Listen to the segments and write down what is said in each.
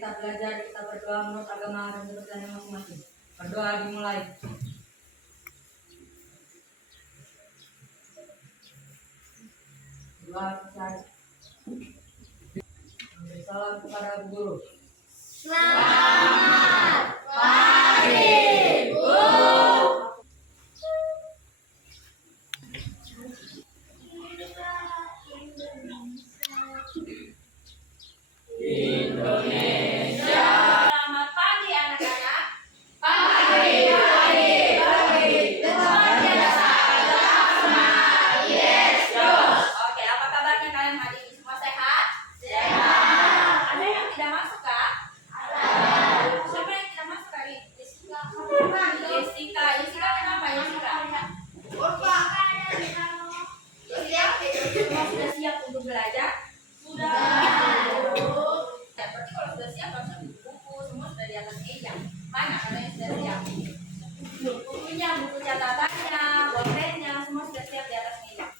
kita belajar, kita berdoa menurut agama dan kepercayaan masing-masing. Berdoa dimulai. Doa selesai. Memberi salam kepada Bu Guru. Selamat pagi, Bu. Indonesia. Selamat pagi anak-anak. Pagi. Sama. Yes, terus. Oke, apa kabarnya kalian hari ini? Semua sehat? Sehat. Ada yang tidak masuk kah? Ada. Siapa yang tidak masuk hari ini? Jessica. Jessica kenapa Jessica? Semua sudah siap untuk belajar? Sudah. Ya, berarti kalau sudah siap harusnya buku semua sudah di atas meja. Mana kalian sudah siap? Bukunya, buku catatannya, bolpennya semua sudah siap di atas meja.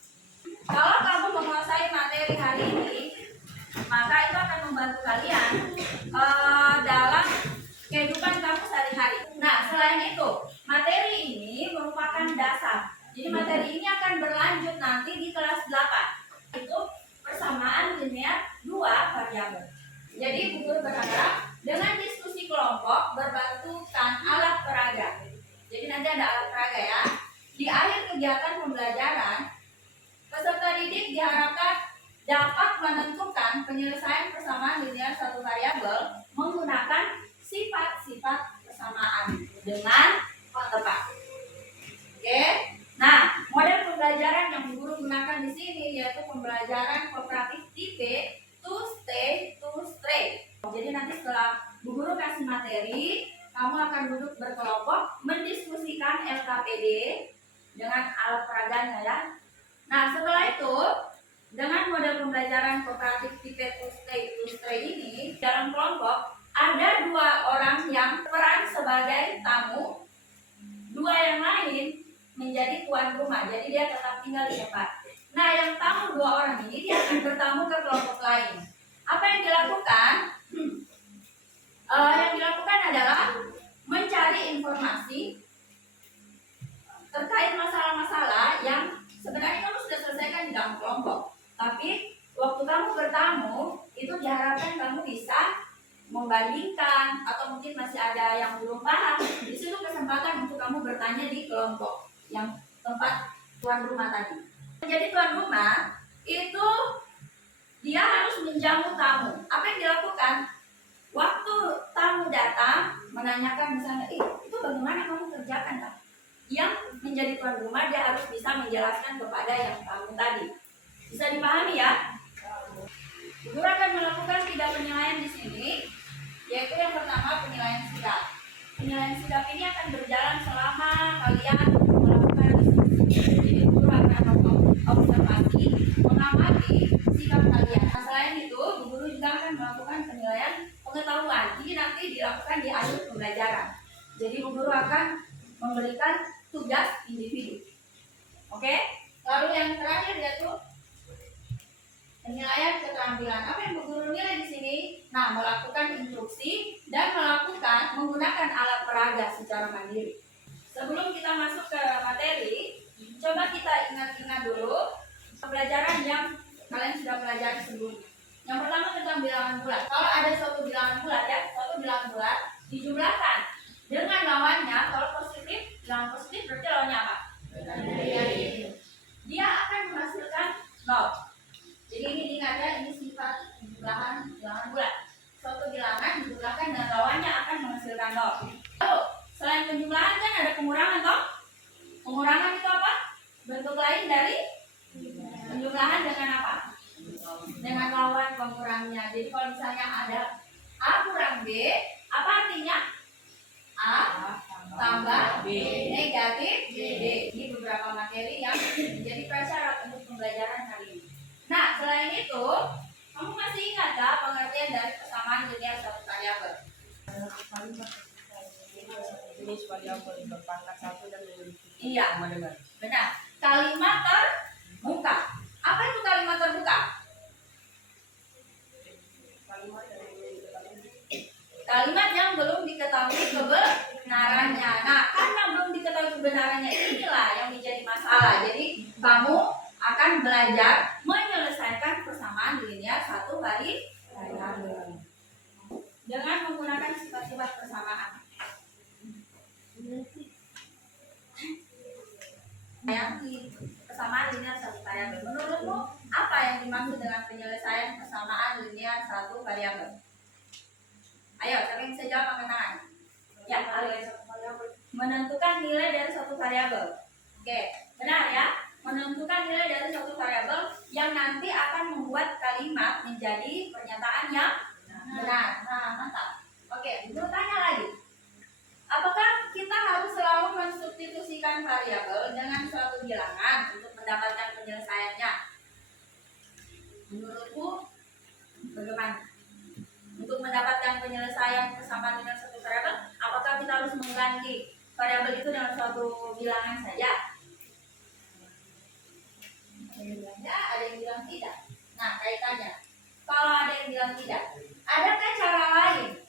Kalau kamu menguasai materi hari ini, maka itu akan membantu kalian dalam kehidupan kamu sehari-hari. Nah, selain itu, materi ini merupakan dasar. Jadi materi ini akan berlanjut nanti di kelas 8. Itu persamaan linear 2 variabel. Jadi Bu Guru berharap dengan diskusi kelompok berbantukan alat peraga. Jadi nanti ada alat peraga ya. Di akhir kegiatan pembelajaran, peserta didik diharapkan dapat menentukan penyelesaian persamaan linear satu variabel menggunakan sifat-sifat persamaan dengan tepat. Oke. Nah, model pembelajaran yang Bu Guru gunakan di sini yaitu pembelajaran kooperatif tipe to stay to stray. Jadi nanti setelah Bu Guru kasih materi, kamu akan duduk berkelompok mendiskusikan LKPD dengan alat peraganya ya. Nah, setelah itu dengan model pembelajaran kooperatif tipe to stray ini dalam kelompok ada 2 orang yang peran sebagai tamu, 2 yang lain menjadi tuan rumah, jadi dia tetap tinggal di tempat. Nah, yang tamu 2 orang ini dia akan bertamu ke kelompok lain. Apa yang dilakukan? Yang dilakukan adalah mencari informasi terkait masalah-masalah yang sebenarnya kamu sudah selesaikan di dalam kelompok. Tapi waktu kamu bertamu itu diharapkan kamu bisa membandingkan atau mungkin masih ada yang belum paham. Di situ kesempatan untuk kamu bertanya di kelompok yang tempat tuan rumah tadi. Menjadi tuan rumah itu dia harus menjamu tamu. Apa yang dilakukan? Waktu tamu datang menanyakan misalnya, itu bagaimana kamu kerjakan Kak? Yang menjadi tuan rumah dia harus bisa menjelaskan kepada yang tamu tadi. Bisa dipahami ya? Guru akan melakukan 3 penilaian di sini, yaitu yang pertama penilaian sikap. Penilaian sikap ini akan berjalan selama kalian melakukan diskusi. Jadi guru akan observasi, mengamati sikap kalian. Nah, selain itu, guru juga akan melakukan penilaian pengetahuan. Ini nanti dilakukan di akhir pembelajaran. Jadi guru akan memberikan tugas individu. Oke? Lalu yang terakhir yaitu penilaian keterampilan. Apa yang Bu Guru nilai di sini? Nah, melakukan instruksi dan menggunakan alat peraga secara mandiri. Sebelum kita masuk ke materi, coba kita ingat-ingat dulu pembelajaran yang kalian sudah pelajari sebelumnya. Yang pertama tentang bilangan bulat. Kalau ada suatu bilangan bulat ya, suatu bilangan bulat dijumlahkan dengan lawannya. Kalau positif, bilangan positif berarti lawannya apa? Negatif. Dia akan menghasilkan 0. Jadi ini diingat ya, ini sifat bilangan bulat. Suatu bilangan dijumlahkan dan lawannya akan menghasilkan 0. Lalu selain penjumlahan kan ada pengurangan toh? Pengurangan itu apa? Bentuk lain dari penjumlahan dengan apa? Dengan lawan pengurangnya. Jadi kalau misalnya ada A kurang B, apa artinya? A tambah B negatif B. Ini beberapa materi yang menjadi prasyarat untuk pembelajaran kali ini. Nah, selain itu, kamu masih ingat gak pengertian dari persamaan linear satu variabel? Jenis variabel berpangkat 1 dan memiliki Iya, benar. Kalimat terbuka. Apa itu kalimat terbuka? kalimat yang memiliki Kalimat yang belum diketahui kebenarannya. Nah, karena belum diketahui kebenarannya inilah yang menjadi masalah. Jadi, kamu akan belajar menyelesaikan persamaan linear satu variabel dengan menggunakan sifat-sifat persamaan. Yang di persamaan linear satu variabel. Menurutmu apa yang dimaksud dengan penyelesaian persamaan linear satu variabel? Ayo, siapa yang bisa jawab angkat tangan? Ya, menentukan nilai dari suatu variabel. Oke, benar ya? Menentukan nilai dari suatu variabel yang nanti akan membuat kalimat menjadi pernyataan yang benar. Nah, mantap. Oke, bertanya lagi. Apakah kita harus selalu mensubstitusikan variabel dengan suatu bilangan untuk mendapatkan penyelesaiannya? Menurutku, bagaimana? Untuk mendapatkan penyelesaian persamaan linear satu variabel, apakah kita harus mengganti variabel itu dengan suatu bilangan saja? Ada yang bilang ya, ada yang bilang tidak. Nah, kaitannya, kalau ada yang bilang tidak, adakah cara lain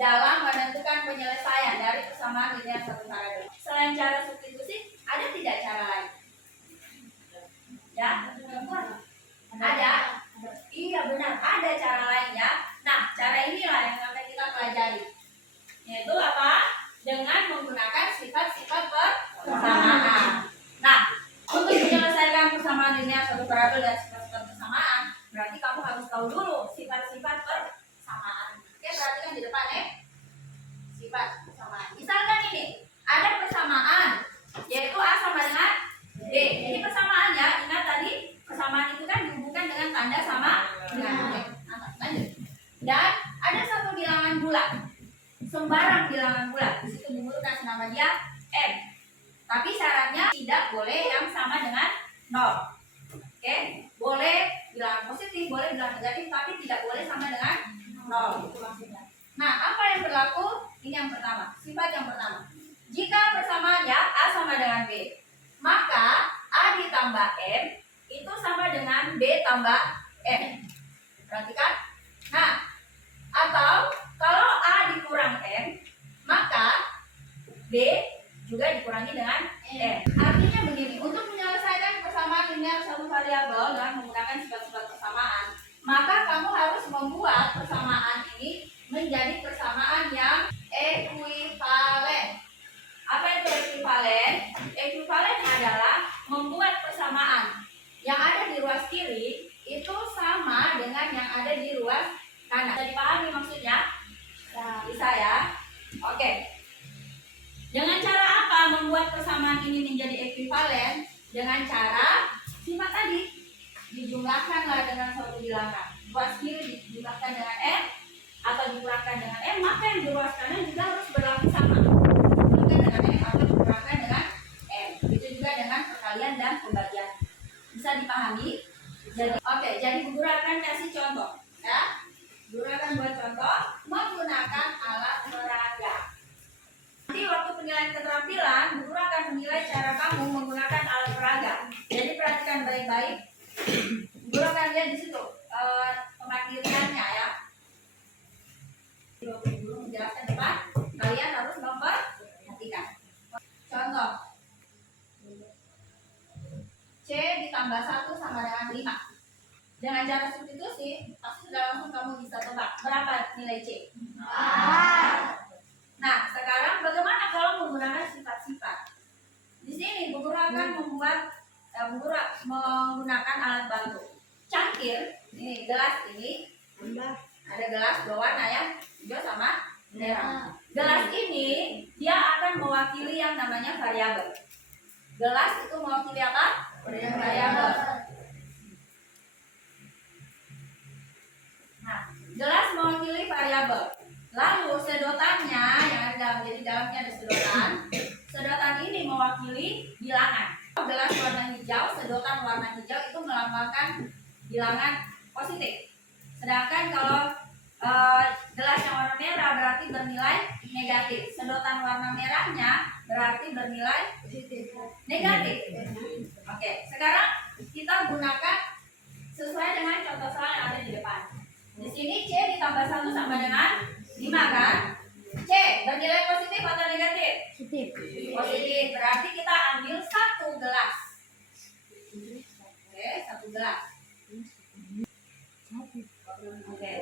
dalam menentukan penyelesaian dari persamaan linear satu variabel? Selain cara substitusi, ada tidak cara lain? Ya, ada. Iya benar, ada cara lainnya. Nah, cara inilah yang akan kita pelajari. Yaitu apa? Dengan menggunakan sifat-sifat persamaan. Nah, untuk menyelesaikan persamaan linear satu variabel dan sifat-sifat persamaan, berarti kamu harus tahu dulu sifat-sifat persamaan. Oke, perhatikan di depan ya. Sifat persamaan. Misalkan ini, ada persamaan, yaitu A sama dengan B. Ini persamaan ya, ingat tadi persamaan itu kan dihubungkan dengan tanda sama dengan B. Lanjut. Dan ada satu bilangan bulat, sembarang bilangan bulat. Di situ Bu Guru kasih nama dia M. Tapi syaratnya tidak boleh yang sama dengan 0. Oke, boleh bilangan positif, boleh bilangan negatif, tapi tidak boleh sama dengan 0. Itu maksudnya. Nah, apa yang berlaku? Ini yang pertama, sifat yang pertama. Jika persamaannya A sama dengan B, maka A ditambah M itu sama dengan B tambah M. Perhatikan. Nah, atau kalau A dikurang M, maka B juga dikurangi dengan M. Artinya begini, untuk menyelesaikan persamaan linear satu variabel dengan menggunakan sifat-sifat persamaan, maka kamu harus membuat persamaan ini menjadi persamaan yang ekuivalen. Apa itu ekuivalen? Ekuivalen adalah membuat persamaan yang ada di ruas kiri itu sama dengan yang ada di ruas kanan. Bisa dipahami maksudnya? Bisa ya? Oke. Dengan cara apa membuat persamaan ini menjadi ekuivalen? Dengan cara sifat tadi dijumlahkanlah dengan suatu bilangan. Ruas kiri dijumlahkan dengan M atau dikurangkan dengan M, maka yang di ruas kanan juga harus berlaku sama. Dijumlahkan dengan M atau dikurangkan dengan M. Begitu juga dengan perkalian dan pembagian. Bisa dipahami? Jadi Bu Guru akan kasih contoh, ya. Bu Guru akan buat contoh menggunakan alat peraga. Nanti waktu penilaian keterampilan, Bu Guru akan menilai cara kamu menggunakan alat peraga. Jadi perhatikan baik-baik. Bu Guru akan lihat di situ pemandiriannya ya. Bu Guru menjelaskan depan, kalian harus memperhatikan. Contoh. C ditambah 1 sama dengan 5. Dengan cara substitusi, pasti sudah langsung kamu bisa tebak berapa nilai C. Nah, sekarang bagaimana kalau menggunakan sifat-sifat? Di sini Bu Guru akan menggunakan alat bantu. Cangkir, ini gelas ini, ada gelas dua warna ya, hijau sama merah. Gelas ini dia akan mewakili yang namanya variabel. Gelas itu mewakili apa? Variabel. Nah, gelas mewakili variabel. Lalu sedotannya yang ada jadi dalamnya ada sedotan. Sedotan ini mewakili bilangan. Gelas warna hijau, sedotan warna hijau itu melambangkan bilangan positif. Sedangkan kalau gelas yang warna merah berarti bernilai negatif. Sedotan warna merahnya berarti bernilai negatif. Oke, sekarang kita gunakan sesuai dengan contoh soal yang ada di depan. Di sini C ditambah 1 sama dengan 5 kan? C, bernilai positif atau negatif? Positif. Berarti kita ambil 1 gelas. Oke, 1 gelas. Oke.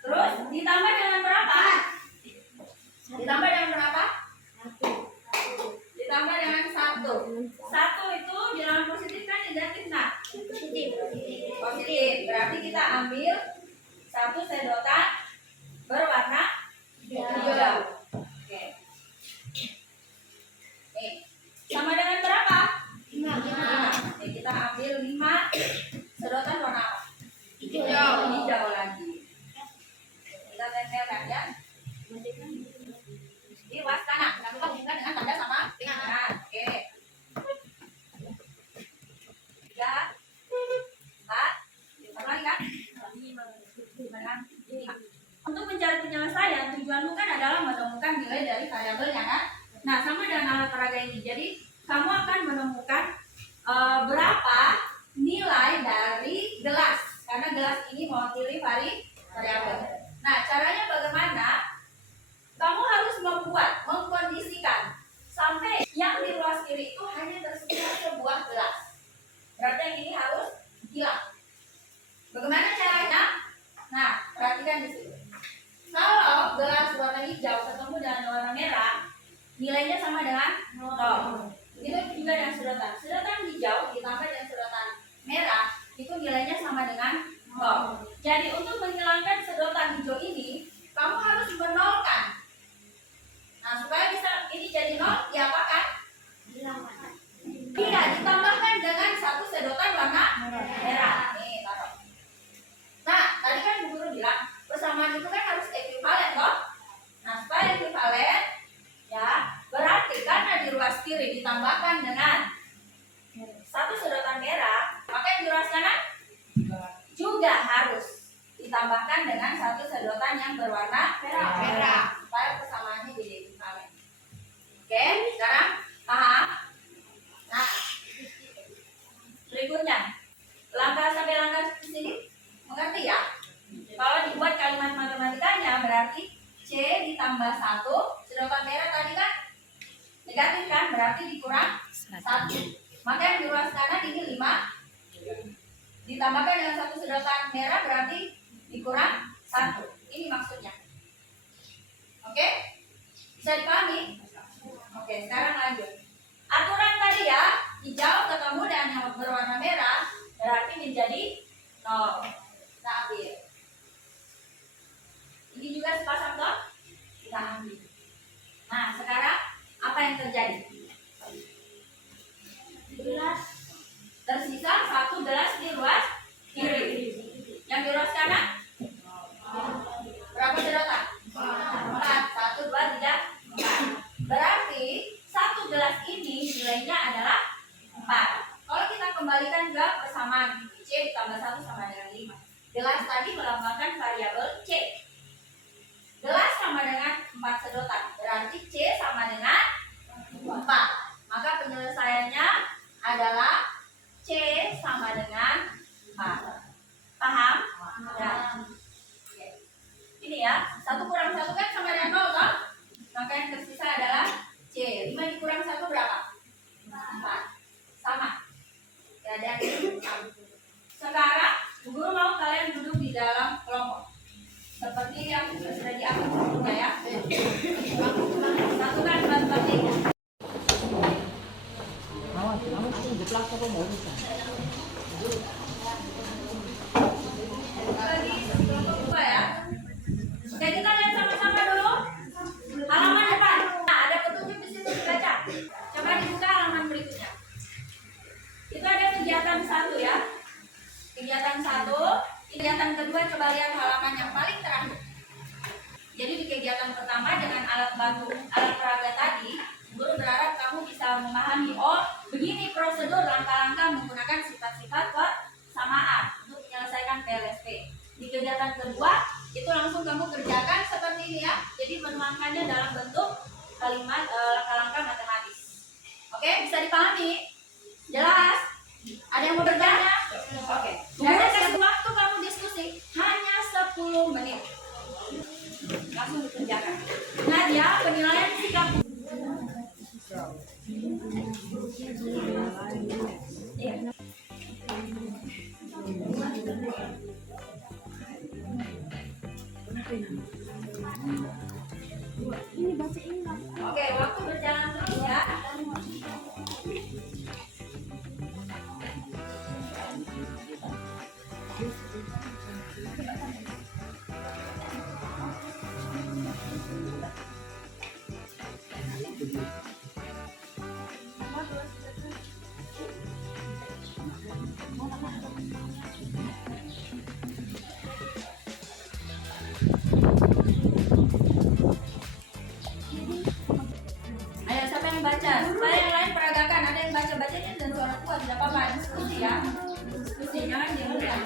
Terus ditambah dengan berapa? Ditambah dengan berapa? Ditambah dengan 1. 1 itu di dalam positif kan negatif, nah? Positif. Berarti kita ambil 1 sedotan berwarna hijau. Oke. Sama dengan berapa? 5. Oke, kita ambil 5 sedotan warna apa? Hijau lagi. Kita tempelkan ya. Di was kanan. Jangan lupa hubungkan dengan tanda sama dengan kanan. Oke. 3, 4, ditambah lagi kan? 5. Untuk mencari penyelesaian, tujuan bukan adalah menemukan nilai dari variabelnya kan? Nah, sama dengan alat peraga ini. Jadi, kamu akan menemukan berapa nilai dari gelas. Karena gelas ini mewakili variabel. Nah, caranya bagaimana? Kamu harus mengkondisikan sampai yang di ruas kiri itu hanya tersedia sebuah gelas. Berarti yang ini harus hilang. Bagaimana caranya? Nah, perhatikan di sini. Kalau gelas warna hijau ketemu dengan warna merah, nilainya sama dengan 0. Itu juga dengan sedotan. Sedotan hijau ditambah dengan sedotan merah, itu nilainya sama dengan 0. Jadi untuk menghilangkan sedotan hijau ini, kamu harus menolkan. Nah, supaya bisa ini jadi 0, diapakan? Tidak, ditambahkan dengan 1 sedotan warna merah. Nih, taruh. Nah, tadi kan Bu Guru bilang, persamaan itu kan harus ekuivalen, toh? Nah, supaya ekuivalen, ya, berarti karena di ruas kiri ditambahkan dengan 1 sedotan merah, maka yang di ruas kanan juga harus ditambahkan dengan 1 sedotan yang berwarna merah supaya persamaannya jadi ekuivalen. Oke, sekarang paham? Nah, berikutnya langkah sampai langkah di sini mengerti ya? Kalau dibuat kalimat matematikanya berarti C ditambah 1 sedotan merah tadi kan negatif kan, berarti dikurang 1. Maka yang di ruas kanan ini 5 ditambahkan dengan 1 sedotan merah berarti dikurang 1. Ini maksudnya. Oke? Bisa dipahami? Oke, sekarang lanjut. Aturan tadi ya, hijau ketemu dengan yang berwarna merah berarti menjadi 0. Kita ambil. Ini juga sepasang toh? Kita ambil. Nah, sekarang apa yang terjadi? Tersisa 1 gelas di ruas kiri. Yang di ruas kanan? Berapa sedotan? 4. 1, 2, 3, 4. Berarti 1 gelas ini nilainya adalah 4. Kalau kita kembalikan ke persamaan, C ditambah 1 sama dengan 5. Gelas tadi melambangkan variabel C. Gelas sama dengan 4 sedotan. Berarti C sama dengan 4. Maka penyelesaiannya adalah C sama dengan 4. Paham? Ya. Oke. Ini ya, 1 kurang 1 kan sama dengan 0 kan? Maka yang tersisa adalah C. 5 dikurang 1 berapa? 4. Sama. Gak ada yang sama. Sekarang, Bu Guru mau kalian duduk di dalam kelompok. Seperti yang sudah diatur sebelumnya ya. Satukan batu-batunya. Bagi kelompok 2 ya. Oke, kita lihat sama-sama dulu halaman depan. Nah, ada petunjuk di situ dibaca. Coba dibuka halaman berikutnya. Itu ada kegiatan 1 ya. Kegiatan 1. Kegiatan kedua, coba lihat halaman yang paling terakhir. Jadi di kegiatan pertama dengan alat bantu, alat peraga tadi, Guru berharap kamu bisa memahami, oh begini prosedur langkah-langkah menggunakan sifat-sifat persamaan untuk menyelesaikan PLSP. Di kegiatan kedua, itu langsung kamu kerjakan seperti ini ya. Jadi menuangkannya dalam bentuk kalimat langkah-langkah matematis. Oke, bisa dipahami? Jelas? Ada yang mau bertanya? Oke. Dan kasih waktu kamu diskusi hanya 10 menit. langsung dikerjakan. Nadia, penilaian sikap. Oke, waktu berjalan terus ya. Ayo, siapa yang baca? Supaya yang lain peragakan. Ada yang baca-bacanya dan suara kuat. Tidak apa-apa, diskusi ya. Diskusi, jangan diam-diam.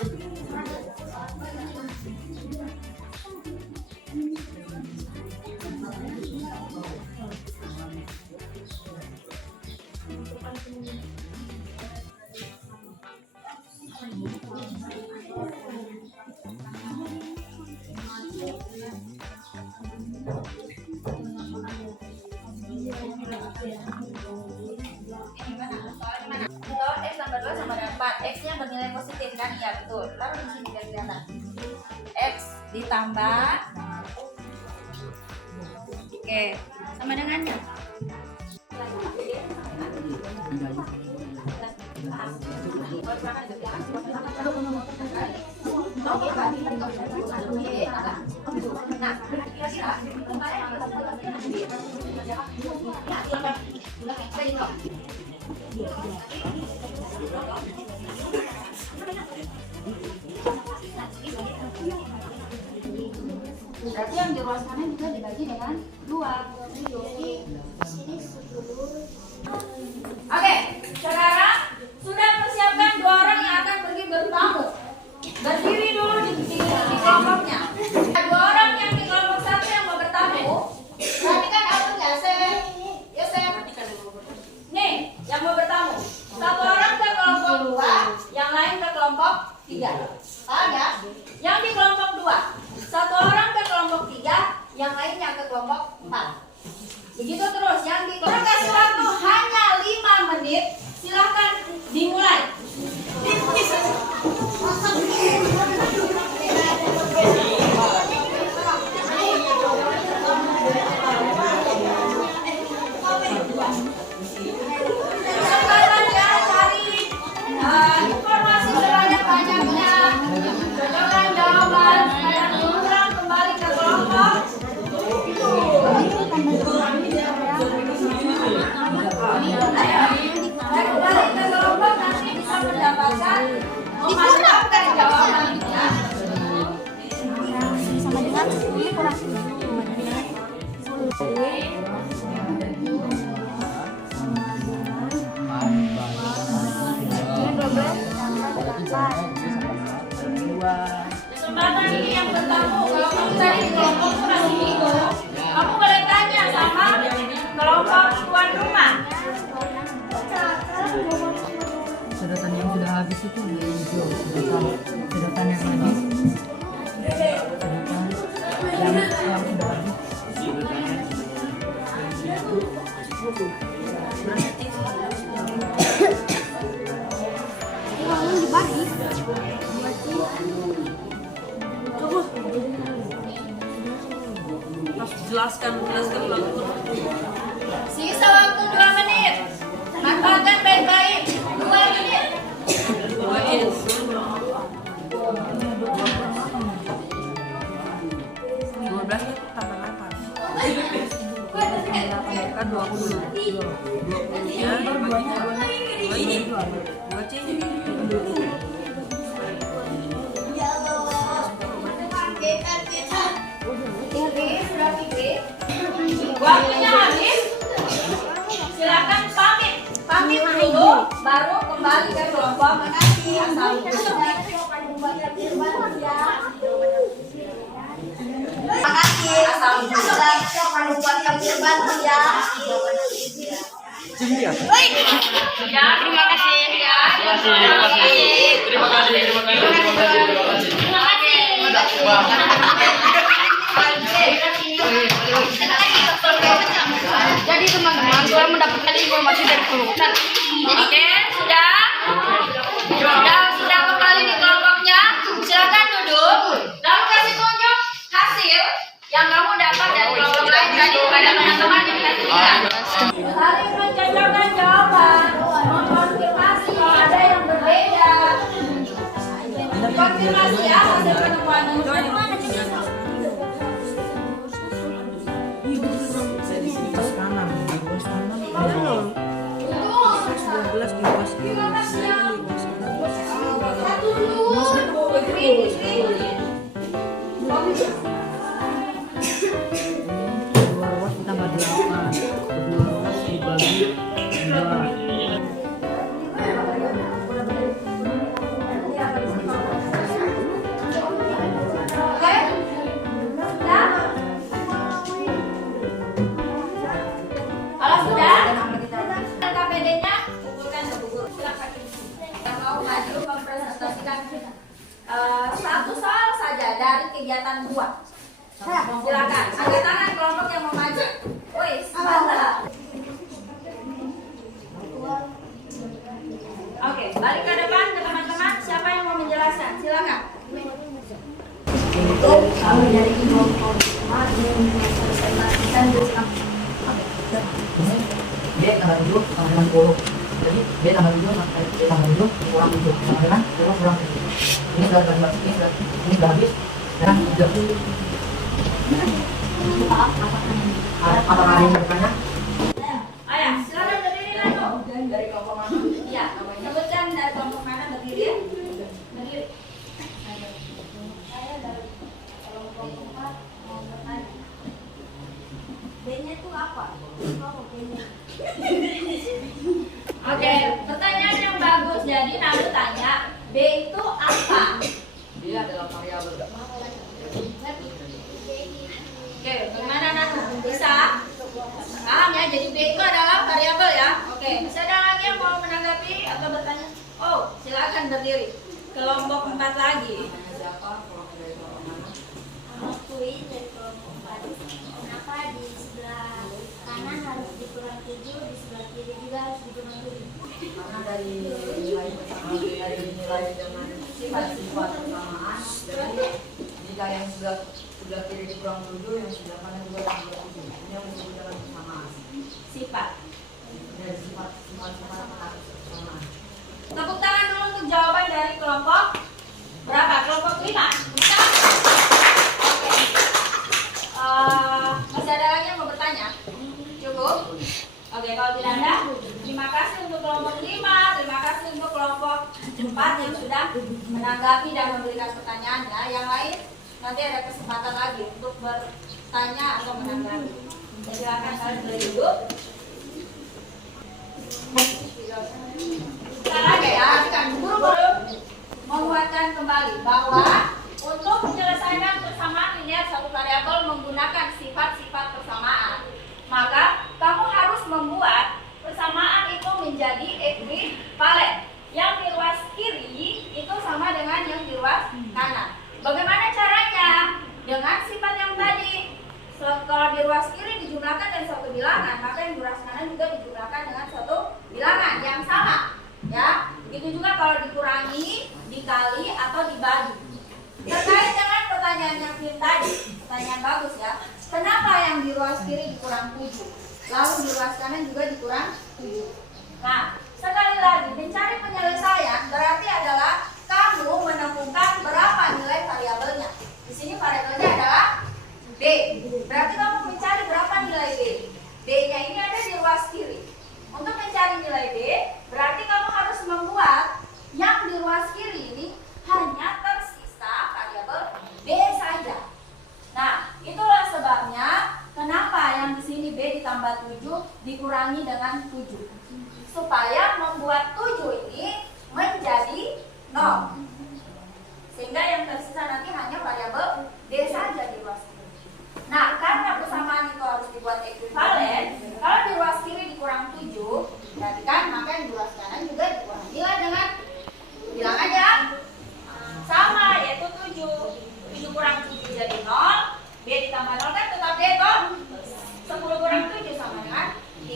Betul, X tambah 2 sama dengan 4. X nya bernilai positif kan? Iya betul. Taruh di sini biar kelihatan. X ditambah. Oke, sama dengannya. Nah, kira-kira berarti yang di ruas kanan juga dibagi dengan 2. Oke, sekarang sudah persiapkan 2 orang yang akan pergi bertamu. Berdiri dulu di kelompoknya. 2 orang yang di kelompok 1 yang mau bertamu. Perhatikan alurnya, nih, yang mau bertamu. 1 orang ke kelompok 2, yang lain ke kelompok 3. Paham ya? Yang di kelompok 2, 1 orang ke kelompok 3, yang lainnya ke kelompok 4. Begitu terus, yang di kelompok kasih waktu hanya 5 menit. Silahkan dimulai. Kesempatan ya, cari informasi sebanyak-banyaknya. Cocokkan jawaban dan diulang kembali ke kelompok. Ayo, kembali ke kelompok, nanti bisa mendapatkan memasukkan jawabannya. Sama dengan 10 kurang 10. Kesempatan ini yang bertamu. Kalau kamu tadi di kelompok itu masih bingung, kamu boleh tanya sama kelompok tuan rumah. Sedotan yang sudah habis itu hijau. Sedotan yang habis. Sedotan yang sudah habis. Jelaskan waktu. Sisa waktu 2 menit. Manfaatkan baik-baik. 2 menit. 12 itu tambah 8. Kan 20. 20-nya baginya 2 ini. 2 C ini. Waktunya habis. Silakan pamit dulu, baru kembali ke kelompok asal. Ya, terima kasih. Terima kasih. teman-teman, saya mendapatkan informasi dari kelompok. Oke, sudah kembali di kelompoknya. Silakan duduk. Lalu kasih tunjuk hasil yang kamu dapat dari kelompok lain tadi kepada teman-teman yang kita lihat. Saling mencocokkan jawaban, mengkonfirmasi kalau ada yang berbeda. Konfirmasi ya hasil penemuannya. Dua ruas ditambah 8. Dua ruas dibagi 2. Kalau sudah, KPD-nya kumpulkan ke buku. Silakan. Yang mau maju mempresentasikan satu soal saja dari kegiatan 2. Silakan. Angkat tangan kelompok yang mau maju. Wih, mantap. Oke, balik ke depan ke teman-teman. Siapa yang mau menjelaskan? Silakan. Kalau dari kelompok presentasikan B tanggal 7 sama dengan 10. Jadi B tanggal 7 kurang 7 sama dengan 10 kurang 7. Ini sudah habis. Sekarang sudah. Apakah ada yang bertanya? Ayah, silakan berdiri lagi. Dari kelompok mana? Iya, sebutkan dari kelompok mana berdiri ya? Berdiri. Saya dari kelompok 4 mau bertanya. B-nya itu apa? Oke, pertanyaan yang bagus. Jadi Nalu tanya, B itu apa? Dia adalah variabel. Oke, bagaimana Nalu? Bisa? Paham ya? Jadi B itu adalah variabel ya. Oke, bisa ada lagi yang mau menanggapi atau bertanya? Oh, silakan berdiri. Kelompok 4 lagi. Kenapa di sebelah kanan harus dikurang 7, di sebelah kiri juga harus dikurang 7? Karena dari nilai dengan sifat-sifat persamaan, jadi jika yang sebelah kiri dikurang 7, yang sebelah kanan juga dikurang 7. Ini yang disebut dengan persamaan. Sifat. Dari sifat-sifat persamaan. Tepuk tangan dulu untuk jawaban dari kelompok berapa? Kelompok 5. Bisa? Oke. Masih ada lagi yang mau bertanya? Cukup? Oke, kalau tidak ada, terima kasih untuk kelompok 5, terima kasih untuk kelompok 4 yang sudah menanggapi dan memberikan pertanyaannya. Yang lain nanti ada kesempatan lagi untuk bertanya atau menanggapi. Silakan kalian boleh duduk. Sekarang ya, guru-guru menguatkan kembali bahwa untuk menyelesaikan persamaan linear satu variabel menggunakan sifat-sifat persamaan, maka kamu harus membuat persamaan itu menjadi ekuivalen. Yang di ruas kiri itu sama dengan yang di ruas kanan. Bagaimana caranya? Dengan sifat yang tadi. Kalau di ruas kiri dijumlahkan dengan satu bilangan, maka yang di ruas kanan juga dijumlahkan dengan satu bilangan yang sama. Ya, begitu juga kalau dikurangi, dikali atau dibagi. Terkait dengan pertanyaan yang tadi, pertanyaan bagus ya. Kenapa yang di ruas kiri dikurang 7? Lalu di ruas kanan juga dikurang 7. Nah, sekali lagi mencari penyelesaian berarti adalah kamu menemukan berapa nilai variabelnya. Di sini variabelnya adalah B. Berarti kamu mencari berapa nilai B. B-nya ini ada di ruas kiri. Untuk mencari nilai B, berarti kamu harus membuat yang di ruas kiri ini hanya tersisa variabel B saja. Nah, itulah sebabnya kenapa yang di sini B ditambah 7 dikurangi dengan 7. Supaya membuat 7 ini menjadi 0. Sehingga yang tersisa nanti hanya variabel D saja di ruas kiri. Nah, karena persamaan itu harus dibuat ekuivalen, kalau di ruas kiri dikurang 7, berarti kan maka yang di ruas kanan juga dikurangilah dengan bilangan yang sama, yaitu 7. 7 kurang 7 jadi 0, B ditambah 0 kan tetap D toh? 10 kurang 7 sama dengan D.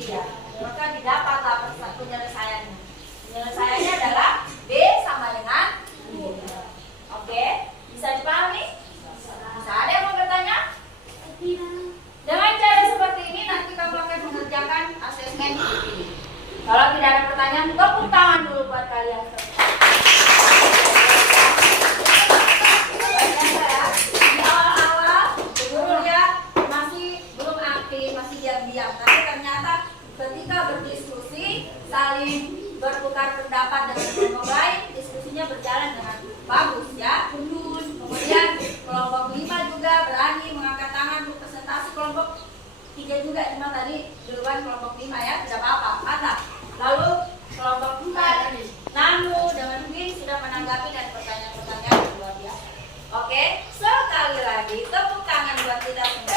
3 juga, cuma tadi duluan kelompok 5 ya, tidak apa-apa. Mantap. Lalu kelompok 4, Nanu dengan Win sudah menanggapi dan pertanyaan-pertanyaan yang luar biasa. Oke, sekali lagi tepuk tangan buat kita semua.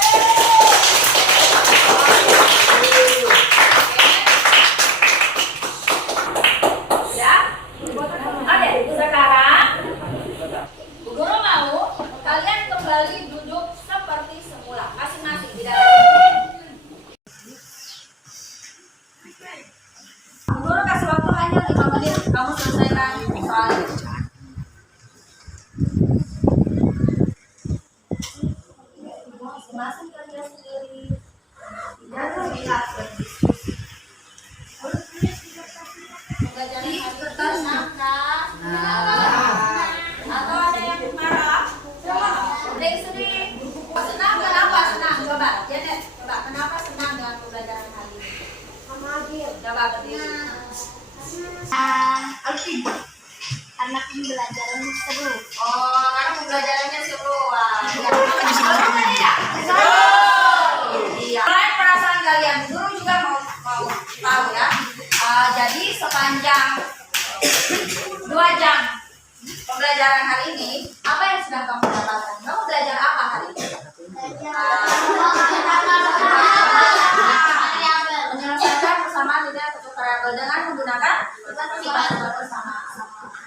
Ya, oke. Sekarang Bu Guru mau kalian kembali duduk seperti semula, masing-masing tidak ada. Bu Guru kasih waktu hanya 5 menit, kamu selesaikan soalnya. Masing-masing kerja sendiri. Jangan lihat berdiskusi. Di kertas atau ada yang marah? Break sedih. Senang, kenapa senang? Coba, Janet, coba kenapa senang dengan pembelajaran hari ini? Coba berdiri. Karena pembelajaran seru. Oh, karena pembelajarannya seru. Wah. Iya. Selain perasaan kalian, guru juga mau tahu ya. Jadi sepanjang 2 jam pembelajaran hari ini, apa yang sedang kamu dapatkan? Kamu belajar apa hari ini? Menyelesaikan persamaan tidak satu variabel dengan menggunakan sifat-sifat persamaan.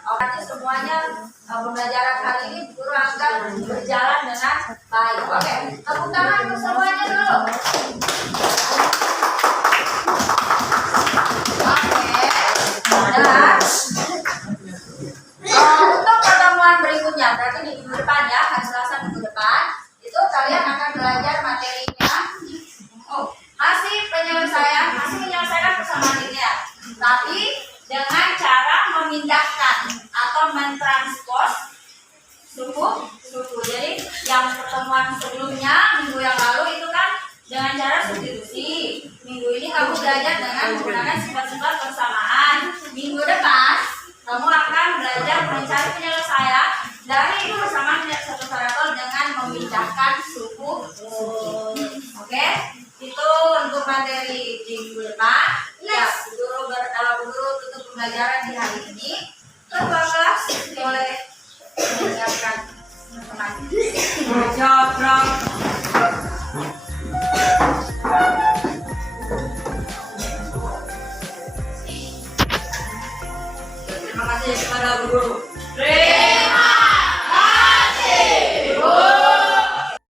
Berarti semuanya pembelajaran hari ini guru anggap berjalan dengan baik. Oke, tepuk tangan untuk semuanya dulu. Dan untuk pertemuan berikutnya, berarti di minggu depan ya, hari Selasa minggu depan, itu kalian akan belajar materinya. Masih menyelesaikan persamaan linear, tapi dengan cara memindahkan atau mentranspos suku. Jadi yang pertemuan sebelumnya minggu yang lalu itu kan dengan cara substitusi. Minggu ini kamu belajar dengan menggunakan sifat-sifat persamaan. Minggu depan kamu akan belajar mencari penyelesaian dari persamaan satu variabel dengan memindahkan suku. Oke, itu untuk materi di minggu depan. Ya, guru tutup pembelajaran di hari ini. Ketua kelas boleh menyiapkan teman-teman. Terima kasih kepada Bu Guru.